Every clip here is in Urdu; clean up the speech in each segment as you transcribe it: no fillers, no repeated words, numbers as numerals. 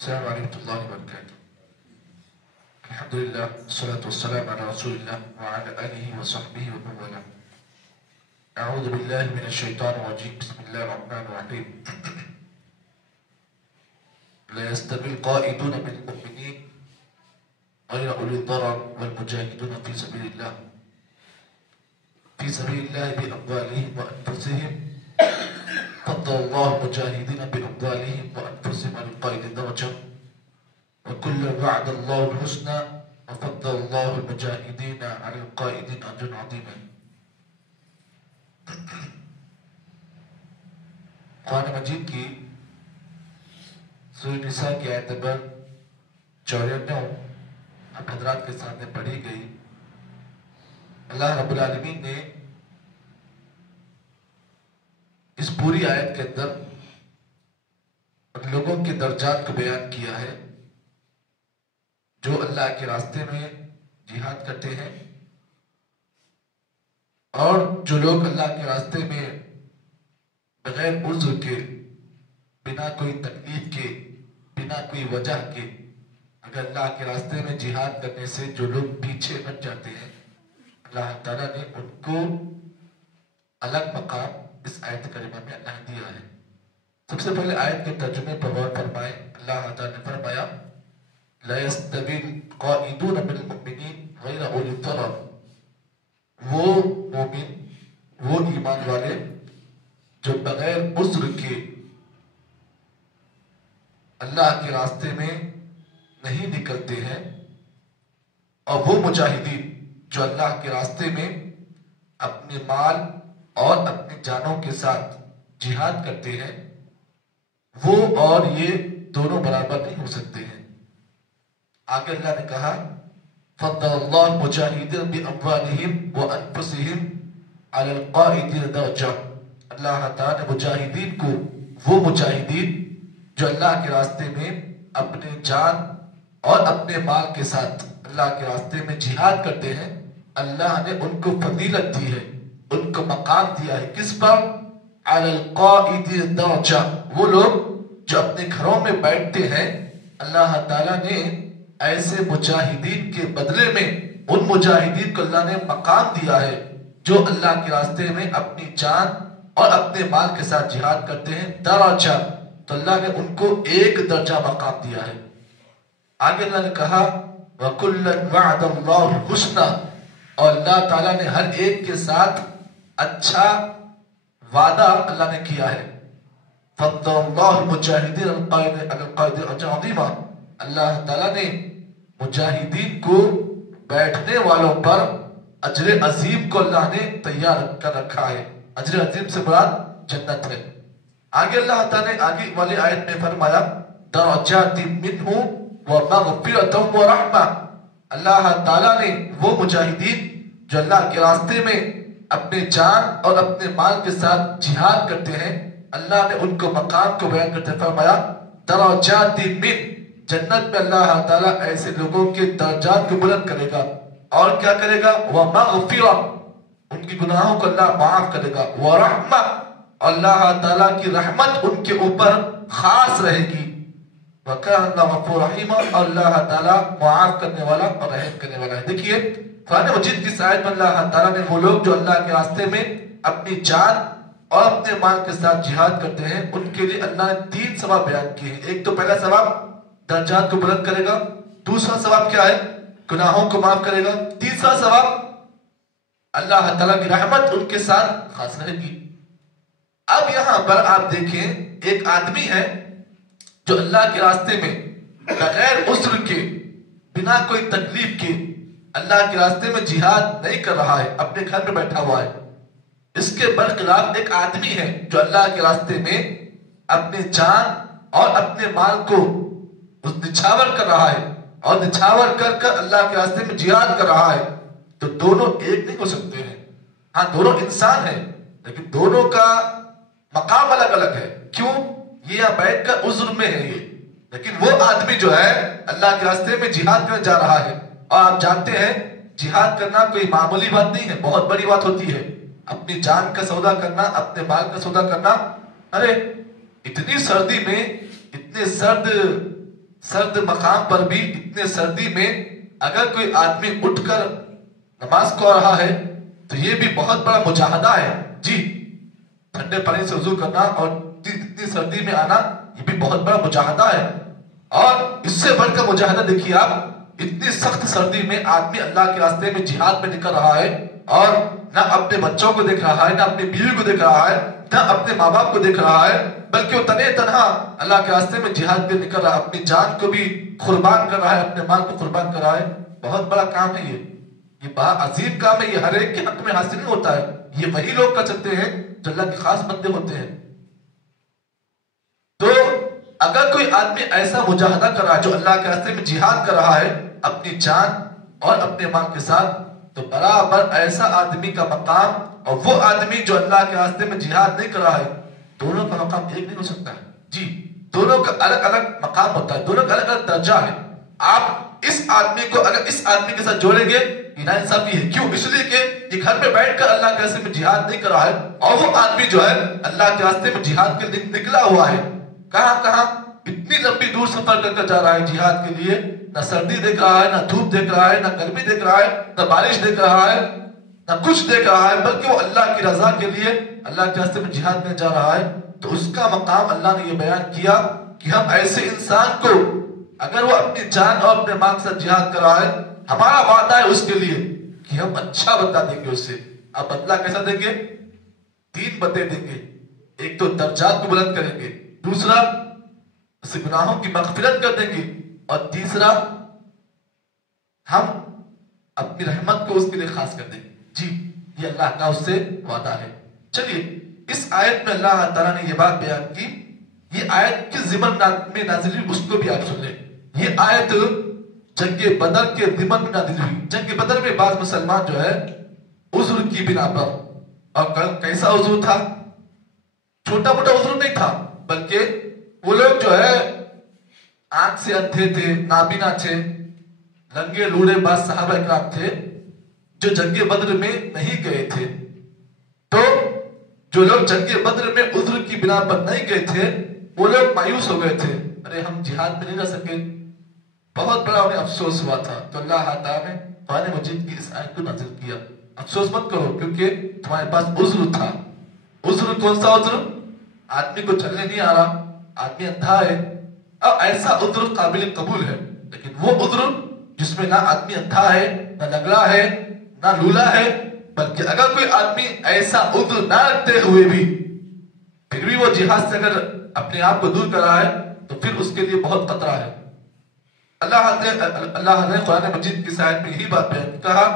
السلام عليكم الله وبركاته. الحمد لله والصلاة والسلام على رسول الله وعلى آله وصحبه ومن والاه. أعوذ بالله من الشيطان الرجيم. بسم الله الرحمن الرحيم. لا يستوي القائدون من المؤمنين غير أولي الضرر والمجاهدون في سبيل الله بأموالهم وأنفسهم فضل الله المجاهدين بأموالهم وأنفسهم على القائد درجة وكل وعد الله الحسنى وفضل الله المجاهدين على القائدين أجرا عظيما. قرآن مجید کی سورہ نساء کی آیت نمبر 94 ہم حضرات کے سامنے پڑھی گئی. اللہ رب العالمین نے اس پوری آیت کے اندر ان لوگوں کے درجات کو بیان کیا ہے جو اللہ کے راستے میں جہاد کرتے ہیں اور جو لوگ اللہ کے راستے میں بغیر عذر کے، بنا کوئی تکلیف کے، بنا کوئی وجہ کے اگر اللہ کے راستے میں جہاد کرنے سے جو لوگ پیچھے ہٹ جاتے ہیں، اللہ تعالیٰ نے ان کو الگ مقام اس آیت کریمہ میں اللہ دیا ہے. سب سے پہلے آیت کے ترجمے پر غور فرمائیں. اللہ تعالیٰ نے فرمایا لا يستوي القائدون من المؤمنین غیر اولی الضرر. وہ مومن، وہ ایمان والے جو بغیر عذر کے اللہ کے راستے میں نہیں نکلتے ہیں، اور وہ مجاہدین جو اللہ کے راستے میں اپنے مال اور اپنی جانوں کے ساتھ جہاد کرتے ہیں، وہ اور یہ دونوں برابر نہیں ہو سکتے ہیں. آگے اللہ نے کہا فضل اللہ المجاہدین باموالہم وانفسہم علی القائدین درجہ. اللہ تعالیٰ نے مجاہدین کو، وہ مجاہدین جو اللہ کے راستے میں اپنے جان اور اپنے مال کے ساتھ اللہ کے راستے میں جہاد کرتے ہیں، اللہ نے ان کو فضیلت دی ہے، ان کو مقام دیا ہے. کس پر؟ علی القائدین درجہ. وہ لوگ جو اپنے گھروں میں بیٹھتے ہیں، اللہ تعالیٰ نے ایسے مجاہدین کے بدلے میں ان مجاہدین کو اللہ نے مقام دیا ہے جو اللہ کے راستے میں اپنی جان اور اپنے مال کے ساتھ جہاد کرتے ہیں. درجہ، تو اللہ نے ان کو ایک درجہ مقام دیا ہے. آگے اللہ نے کہا وَكُلًّا وَعَدَ اللَّهُ الْحُسْنَى. اور اللہ تعالیٰ نے ہر ایک کے ساتھ اچھا وعدہ اللہ نے کیا ہے. فَضَّلَ اللَّهُ الْمُجَاهِدِينَ عَلَى الْقَائِدِينَ أَجْرًا عَظِيمًا. اللہ تعالیٰ نے مجاہدین کو بیٹھنے والوں پر اجر عظیم کو اللہ نے تیار کر رکھا ہے. اجر عظیم سے مراد جنت ہے. آگے اللہ تعالیٰ نے آگے والی آیت میں فرمایا درجات منہ ومغفرۃ ورحمہ. اللہ تعالیٰ نے وہ مجاہدین جو اللہ کے راستے میں اپنے جان اور اپنے مال کے ساتھ جہاد کرتے ہیں، اللہ نے ان کو مقام کو بیان کرتے فرمایا درجات من. جنت میں اللہ تعالیٰ ایسے لوگوں کے درجات کو بلند کرے گا اور کیا کرے گا؟ ومغفرہ، ان کی گناہوں کو اللہ معاف کرے گا. ورحمہ، اللہ تعالیٰ کی رحمت ان کے اوپر خاص رہے گی. وَكَانَ اللَّهُ غَفُورًا رَحِيمًا، اور اللہ تعالیٰ معاف کرنے والا اور رحم کرنے والا ہے. دیکھیے قرآن مجید کی اس آیت میں اللہ تعالیٰ نے وہ لوگ جو اللہ کے راستے میں اپنی جان اور اپنے مال کے ساتھ جہاد کرتے ہیں، ان کے لیے اللہ نے 3 ثواب بیان کیے ہیں. ایک تو پہلا ثواب درجات کو بلند کرے گا. دوسرا ثواب کیا ہے؟ گناہوں کو معاف کرے گا. تیسرا ثواب اللہ تعالیٰ کی رحمت ان کے ساتھ خاص رہے گی. اب یہاں پر آپ دیکھیں ایک آدمی ہے جو اللہ کے راستے میں بغیر عذر کے، بنا کوئی تکلیف کے اللہ کے راستے میں جہاد نہیں کر رہا ہے، اپنے گھر میں بیٹھا ہوا ہے. اس کے برخلاف ایک آدمی ہے جو اللہ کے راستے میں اپنے جان اور اپنے مال کو نچھاور کر رہا ہے اور نچھاور کر کر اللہ کے راستے میں جہاد کر رہا ہے. تو دونوں ایک نہیں ہو سکتے ہیں. ہاں دونوں انسان ہیں لیکن دونوں کا مقام الگ الگ ہے. کیوں؟ یہ یہاں بیٹھ کر عذر میں ہے یہ، لیکن وہ آدمی جو ہے اللہ کے راستے میں جہاد کرنے جا رہا ہے. اور آپ جانتے ہیں جہاد کرنا کوئی معمولی بات نہیں ہے، بہت بڑی بات ہوتی ہے. اپنی جان کا سودا کرنا، اپنے مال کا سودا کرنا. ارے اتنی سردی میں، اتنے سرد سرد مقام پر بھی اتنے سردی میں اگر کوئی آدمی اٹھ کر نماز پڑھ رہا ہے تو یہ بھی بہت بڑا مجاہدہ ہے جی. ٹھنڈے پانی سے وضو کرنا اور اتنی سردی میں آنا یہ بھی بہت بڑا مجاہدہ ہے. اور اس سے بڑھ کر مجاہدہ دیکھیے آپ, اتنی سخت سردی میں آدمی اللہ کے راستے میں جہاد میں نکل رہا ہے اور نہ اپنے بچوں کو دیکھ رہا ہے, نہ اپنی بیوی کو دیکھ رہا ہے, نہ اپنے ماں باپ کو دیکھ رہا ہے, بلکہ وہ تنہے تنہا اللہ کے راستے میں جہاد میں نکل رہا ہے, اپنی جان کو بھی قربان کر رہا ہے, اپنے مال کو قربان کر رہا ہے. بہت بڑا کام ہے یہ بڑا عظیم کام ہے. یہ ہر ایک کے حق میں حاصل نہیں ہوتا ہے, یہ وہی لوگ کر سکتے ہیں جو اللہ کے خاص بندے ہوتے ہیں. تو اگر کوئی آدمی ایسا مجاہدہ کر رہا ہے جو اللہ کے راستے میں جہاد کر رہا ہے اپنی جان اور اپنے مال کے ساتھ, تو برابر ایسا آدمی کا مقام اور وہ آدمی جو اللہ کے راستے میں جہاد نہیں کر رہا ہے, دونوں کا مقام ایک نہیں ہو سکتا ہے جی. دونوں کا الگ الگ مقام ہوتا ہے, دونوں کا الگ الگ درجہ ہے. آپ اس آدمی کو اگر اس آدمی کے ساتھ جوڑیں گے یہ ناانصافی ہے. کیوں؟ اس لیے کہ یہ گھر میں بیٹھ کر اللہ کے راستے میں جہاد نہیں کر رہا ہے, اور وہ آدمی جو ہے اللہ کے راستے میں جہاد کے لیے نکلا ہوا ہے. کہاں کہاں اتنی لمبی دور سفر کر جا رہا ہے جہاد کے لیے. نہ سردی دیکھ رہا ہے, نہ دھوپ دیکھ رہا ہے, نہ گرمی دیکھ رہا ہے, نہ بارش دیکھ رہا ہے, نہ کچھ دیکھ رہا ہے, بلکہ وہ اللہ کی رضا کے لیے اللہ کے راستے میں جہاد میں جا رہا ہے. تو اس کا مقام اللہ نے یہ بیان کیا کہ ہم ایسے انسان کو اگر وہ اپنی جان اور اپنے مال سے جہاد کر رہا ہے, ہمارا وعدہ ہے اس کے لیے کہ ہم اچھا بدلہ دیں گے اسے. اب بدلہ کیسا دیں گے؟ 3 بدلے دیں گے. ایک تو درجات کو بلند کریں گے, دوسرا اس گناہوں کی مغفرت کر دیں گے, اور تیسرا ہم اپنی رحمت کو اس کے لیے خاص کر دیں گے جی. یہ اللہ کا اس سے وعدہ ہے. چلیے اس آیت میں اللہ تعالیٰ نے یہ بات بیان کی. یہ آیت کس ضمن میں نازل ہوئی اس کو بھی آپ سن لیں. یہ آیت جنگ بدر کے ضمن میں نازل ہوئی. جنگ بدر میں بعض مسلمان جو ہے عذر کی بنا پر, اور کیسا عذر تھا؟ چھوٹا موٹا عذر نہیں تھا, بلکہ وہ لوگ جو ہے آنکھ سے اندھے تھے, نابینا تھے, لنگے لوڑے بعض صحابہ اکرام تھے جو جنگ بدر میں نہیں گئے تھے. تو جو لوگ جنگ بدر میں عذر کی بنا پر نہیں گئے تھے وہ لوگ مایوس ہو گئے تھے, ارے ہم جہاد میں نہیں رہ سکے. بہت بڑا انہیں افسوس ہوا تھا. تو اللہ تعالیٰ نے قرآن مجید کی اس آیت کو نازل کیا. افسوس مت کرو کیونکہ تمہارے پاس عذر تھا. عذر کون سا عذر؟ آدمی کو چلنے نہیں آ رہا, آدمی اندھا ہے. اب ایسا عذر قابل قبول ہے, لیکن وہ عذر جس میں نہ آدمی اندھا ہے, نہ لنگڑا ہے, نہ لولا ہے, بلکہ اگر کوئی آدمی ایسا عذر نہ رکھتے ہوئے بھی پھر بھی وہ جہاد سے اگر اپنے آپ کو دور کر رہا ہے تو پھر اس کے لیے بہت خطرہ ہے. اللہ نے قرآن مجید کی آیت میں یہی بات بیان کہا,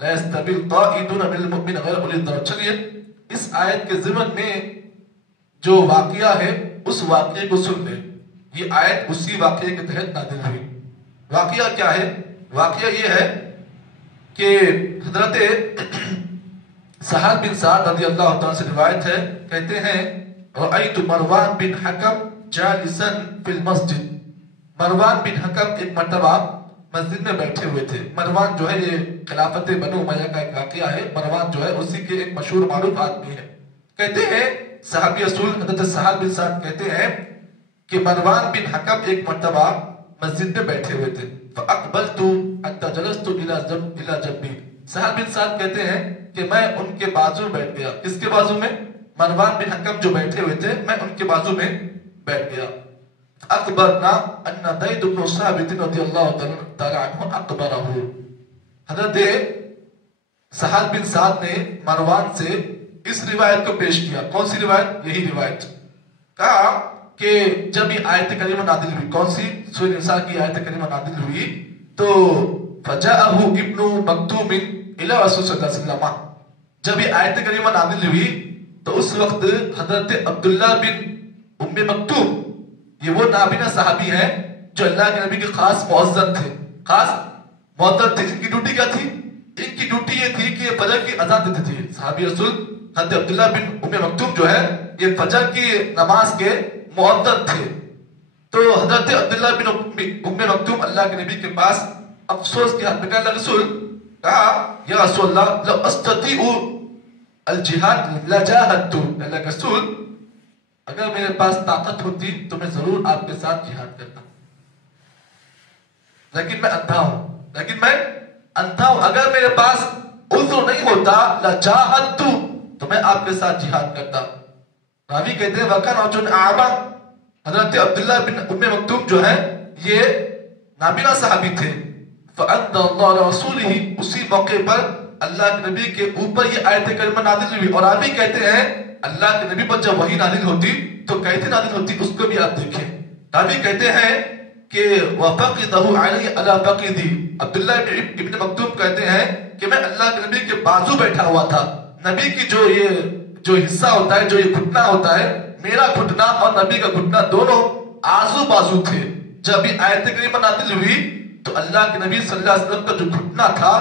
لا يستوي القاعدون من المؤمنين غير اولي الضرر. چلیے اس آیت کے ضمن میں جو واقعہ ہے اس واقعے کو سن لیں. یہ آیت اسی واقعے کے تحت نازل ہوئی. واقعہ کیا ہے؟ واقعہ یہ ہے کہ حضرت سہل بن سعد رضی اللہ تعالیٰ سے روایت ہے, کہتے ہیں رأیت مروان بن حکم جالسا فی المسجد. مروان بن حکم ایک مرتبہ مسجد میں بیٹھے ہوئے تھے. مروان جو ہے یہ خلافت بنو امیہ کا ایک واقعہ ہے. مروان جو ہے اسی کے ایک مشہور معروف آدمی ہے. کہتے ہیں صحابی رسول حضرت سہل بن سعد کہتے ہیں کہ مروان بن حکم ایک مرتبہ مسجد میں بیٹھے ہوئے تھے. فَأَقْبَلْتُ حَتَّى جَلَسْتُ إِلَى جَنْبِي. سہل بن سعد کہتے ہیں کہ میں ان کے بازو میں بیٹھ گیا. کس کے بازو میں؟ مروان بن حکم جو بیٹھے ہوئے تھے, میں ان کے بازو میں بیٹھ گیا. اخبرنا ان زید بن ثابت رضی اللہ تعالی عنہ اخبرہ. حضرت سہل بن سعد نے مروان سے اس روایت کو پیش کیا. کون سی روایت؟ یہی روایت. کہا کہ جب یہ آیت کریمہ نازل ہوئی, کون سی؟ سورۃ النساء کی آیت کریمہ نازل ہوئی, تو فجاءہ ابن مکتوم الی رسول صلی اللہ علیہ وسلم. جب یہ آیت کریمہ نازل ہوئی تو اس وقت حضرت عبداللہ بن ام مکتوم, یہ وہ نابینا صحابی ہیں جو اللہ کے نبی کے خاص معزز تھے, خاص معزز تھے. ان کی ڈیوٹی کیا تھی؟ ان کی ڈیوٹی یہ تھی کہ یہ فجر کی اذان دیتے تھے. صحابی رسول حضرت عبداللہ بن ام مکتوم جو ہے یہ فجر کی نماز کے معزز تھے. تو حضرت عبداللہ بن ام مکتوم اللہ کے نبی کے پاس افسوس کے حد میں کہا رسول, کہا یا رسول اللہ لو استطیع الجہاد لجاہدت. اللہ کے رسول اگر میرے پاس طاقت ہوتی تو میں ضرور آپ کے ساتھ جہاد کرتا. لیکن میں اندھا ہوں، اگر میرے پاس عذر نہیں ہوتا لجاہدت، تو میں آپ کے ساتھ جہاد کرتا۔ راوی کہتے ہیں وَكَانَ رَجُلٌ أَعْمَى، حضرت عبداللہ بن ام مکتوم جو ہے یہ نابینا صحابی تھے۔ فَأَنزَلَ اللَّهُ عَلَىٰ رَسُولِهِ، اسی موقع پر اللہ کے نبی کے اوپر یہ آیت کریمہ نازل ہوئی۔ اور راوی کہتے ہیں اللہ کے نبی پر جب وحی نازل ہوتی تو کیسے نازل ہوتی اس کو بھی آپ دیکھیں۔ راوی کہتے ہیں کہ وَفَقِدَهُ عَلَيَّ عَلَىٰ فَقِدِي، عبداللہ ابن مکتوم کہتے ہیں کہ میں اللہ کے نبی کے بازو بیٹھا ہوا تھا۔ نبی کی جو حصہ ہوتا ہے، جو یہ گھٹنا ہوتا ہے، میرا گھٹنا اور نبی کا گھٹنا دونوں آزو بازو تھے۔ جب یہ آیت کریمہ نازل ہوئی تو اللہ کے نبی صلی اللہ علیہ وسلم کا جو گھٹنا تھا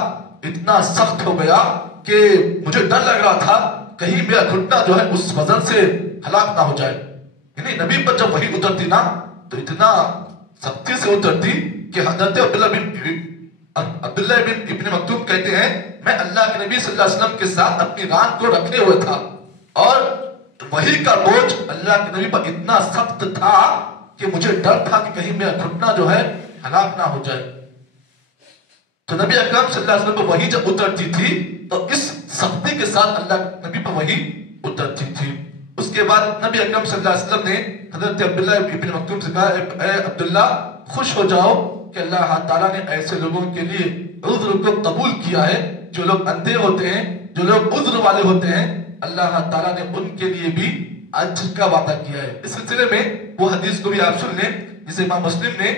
اتنا سخت ہو گیا کہ مجھے ڈر لگ رہا تھا کہیں میرا گھٹنا جو ہے اس وزن سے ہلاک نہ ہو جائے۔ یعنی نبی پر جب وحی اترتی نا تو اتنا سختی سے اترتی کہ حضرت عبداللہ بن ابن مکتوم کہتے ہیں میں اللہ کے نبی صلی اللہ علیہ وسلم کے ساتھ اپنی ران کو رکھے ہوئے تھا، اور وحی کا بوجھ اللہ کے نبی پر اتنا سخت تھا کہ مجھے ڈر تھا کہ کہیں میرا گھٹنا جو ہے ہلاک نہ ہو جائے۔ تو نبی اکرم صلی اللہ علیہ وسلم پر وحی جب اترتی تھی تو اس سختی کے ساتھ اللہ نبی پر وحی اترتی تھی۔ اس کے بعد نبی اکرم صلی اللہ علیہ وسلم نے حضرت عبداللہ ابن مکتوم سے کہا اے عبداللہ خوش ہو جاؤ کہ اللہ تعالیٰ نے ایسے لوگوں کے لیے عذر کو قبول کیا ہے، جو لوگ اندھے ہوتے ہیں، جو لوگ عذر والے ہوتے ہیں، اللہ تعالیٰ نے ان کے لیے بھی اجر کا وعدہ کیا ہے۔ اس سلسلے میں وہ حدیث کو بھی آپ سن لیں جسے امام مسلم نے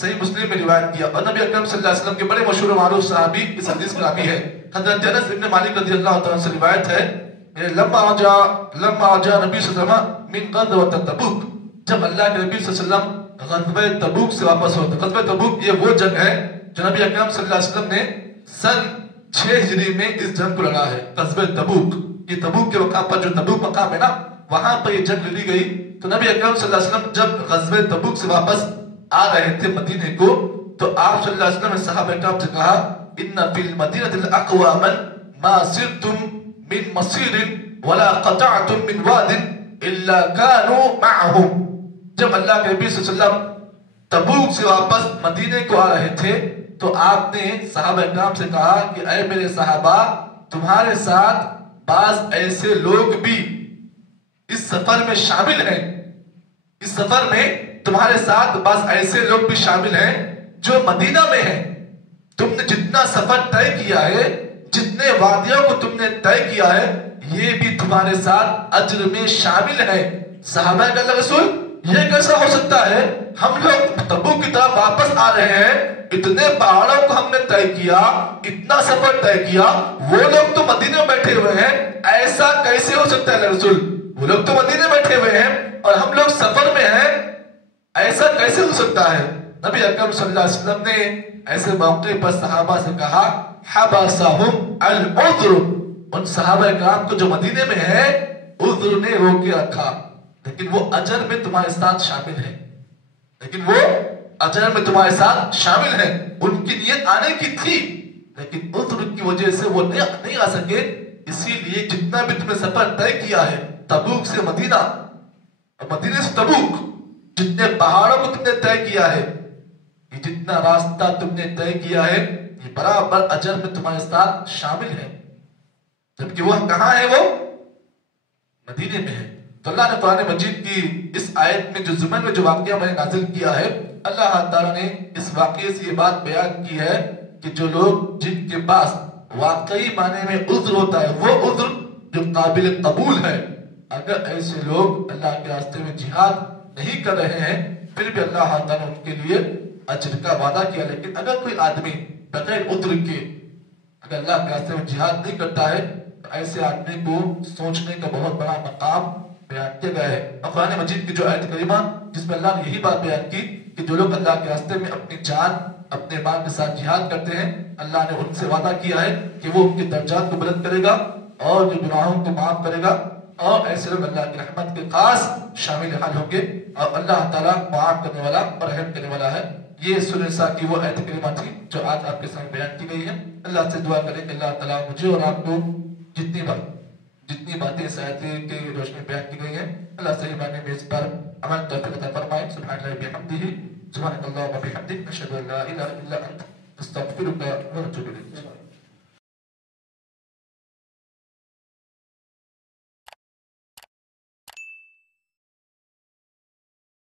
صحیح مسلم میں روایت کیا، اور نبی اکرم صلی اللہ علیہ وسلم کے بڑے مشہور معروف صحابی اس حدیث کا راوی ہے۔ حضرت انس بن مالک رضی اللہ تعالیٰ سے روایت ہے لما جاء نبی صلی اللہ علیہ وسلم من غزوۃ تبوک، جب اللہ کے نبی صلی اللہ علیہ وسلم غزوہ تبوک سے واپس ہوتے۔ غزوہ تبوک یہ وہ جنگ ہے جو نبی اکرم صلی اللہ علیہ وسلم نے سن 6 ہجری میں اس جنگ کو لڑا ہے، غزوہ تبوک۔ یہ تبوک کے مقام پر جو تبوک مقام ہے نا وہاں پر یہ جنگ لڑی گئی۔ تو نبی اکرم صلی اللہ علیہ وسلم جب غزوہ تبوک سے واپس آ رہے تھے مدینے کو تو آپ صلی اللہ علیہ وسلم نے صحابہ کرام سے کہا ان فی المدینۃ الاقواما ما سرتم من مسیر ولا قطعتم من واد الا كانوا معهم۔ جب اللہ کے نبی صلی اللہ علیہ وسلم تبوک سے واپس مدینے کو آ رہے تھے تو آپ نے صحابہ کرام سے کہا کہ اے میرے صحابہ تمہارے ساتھ بعض ایسے لوگ بھی اس سفر میں شامل ہیں، اس سفر میں تمہارے ساتھ بعض ایسے لوگ بھی شامل ہیں جو مدینہ میں ہیں۔ تم نے جتنا سفر طے کیا ہے، جتنے وادیوں کو تم نے طے کیا ہے، یہ بھی تمہارے ساتھ اجر میں شامل ہیں۔ صحابہ کہ اللہ رسول یہ کیسا ہو سکتا ہے؟ ہم لوگ تبوک کی طرف واپس آ رہے ہیں، اتنے پہاڑوں کو ہم نے طے کیا، اتنا سفر طے کیا، وہ لوگ تو مدینے میں بیٹھے ہوئے ہیں، ایسا کیسے ہو سکتا ہے اللہ رسول؟ وہ لوگ تو مدینے میں بیٹھے ہوئے ہیں اور ہم لوگ سفر میں ہیں، ایسا کیسے ہو سکتا ہے؟ نبی اکرم صلی اللہ علیہ وسلم نے ایسے موقع پر صحابہ سے کہا حبسہم العذر، ان صحابہ کرام کو جو مدینے میں ہے عذر نے روکے رکھا، لیکن وہ اجر میں تمہارے ساتھ شامل ہے، لیکن وہ اجر میں تمہارے ساتھ شامل ہے۔ ان کی نیت آنے کی تھی لیکن عذر کی وجہ سے وہ نہیں آ سکے، اسی لیے جتنا بھی تم نے سفر طے کیا ہے تبوک سے مدینہ اور مدینے سے تبوک، جتنے پہاڑوں کو تم نے طے کیا ہے، یہ جتنا راستہ تم نے طے کیا ہے یہ برابر اجر میں تمہارے ساتھ شامل ہے، جبکہ وہ کہاں ہے؟ وہ مدینے میں ہے۔ تو اللہ نے قرآن مجید کی اس آیت میں جو ضمن میں جو واقعہ میں نے نازل کیا ہے، اللہ تعالیٰ نے اس واقعے سے یہ بات بیان کی ہے کہ جو لوگ جن کے پاس واقعی معنی میں عذر ہوتا ہے، وہ عذر جو قابل قبول ہے، اگر ایسے لوگ اللہ کے راستے میں جہاد نہیں کر رہے ہیں پھر بھی اللہ تعالیٰ نے ان کے لیے اجر کا وعدہ کیا۔ لیکن اگر کوئی آدمی بغیر عذر کے اگر اللہ کے راستے میں جہاد نہیں کرتا ہے تو ایسے آدمی کو سوچنے کا بہت بڑا مقام بیان کیا گیا ہے۔ اور قرآن مجید کی جو آیت کریمہ جس میں اللہ نے یہی بات بیان کی کہ جو لوگ اللہ کے راستے میں اپنی جان اپنے مال کے ساتھ جہاد کرتے ہیں، اللہ نے ان سے وعدہ کیا ہے کہ وہ ان کے درجات کو بلند کرے گا اور جو گناہوں کو معاف کرے گا، اور ایسے لوگ اللہ کی رحمت کے خاص شامل حال ہوں گے، اور اللہ تعالیٰ معاف کرنے والا اور رحم کرنے والا ہے۔ یہ سورہ نساء کی وہ آیت کریمہ تھی جو آج آپ کے سامنے بیان کی گئی ہے۔ اللہ سے دعا کریں کہ اللہ تعالیٰ مجھے اور آپ کو جتنی بار جتنی باتیں اس آیت کی روشنی میں بیان کی گئی ہیں اللہ صحیح معنی میں اس پر عمل توفیق عطا فرمائے. سبحان اللہ بحمدہ سبحانک اللہم وبحمدک نشہد ان لا الہ الا انت نستغفرک ونتوب الیک.